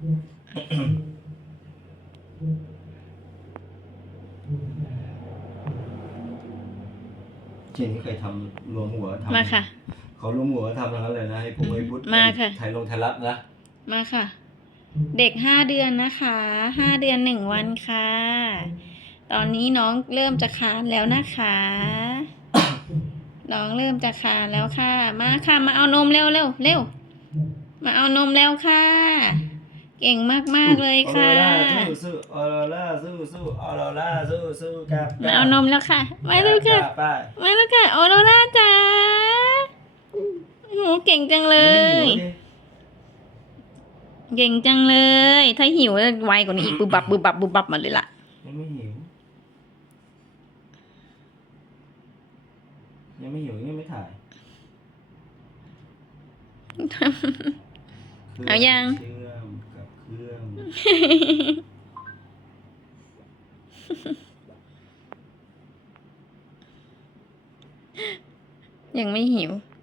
เจนนี่เคยทำรวมหัวทำมาค่ะ เขารวมหัวทำทั้งนั้นเลยนะให้พวกไอ้พุทธมาค่ะ ไทยลงไทยรัฐนะ มาค่ะ เด็กห้าเดือนนะคะห้าเดือนหนึ่งวันค่ะ ตอนนี้น้องเริ่มจะคลานแล้วนะคะ น้องเริ่มจะคลานแล้วค่ะ มาค่ะ มาเอานมเร็วเร็วเร็วมาเอานมแล้วค่ะ เก่งมาก ๆ เลยค่ะออโรล่าสู้สู้ออโรล่าสู้สู้ออโรล่าสู้สู้กับมาเอานมแล้วค่ะ มาแล้วค่ะ ไปมาแล้วค่ะออโรราจ้าโอ้โหเก่งจังเลยเก่งจังเลย ถ้าหิวจะไวกว่านี้อีกบุบบับบุบบับบุบบับมาเลยล่ะ ยังไม่หิว ยังไม่หิวยังไม่ถ่ายเอายังเชื่อมกับเครื่อง ยังไม่หิว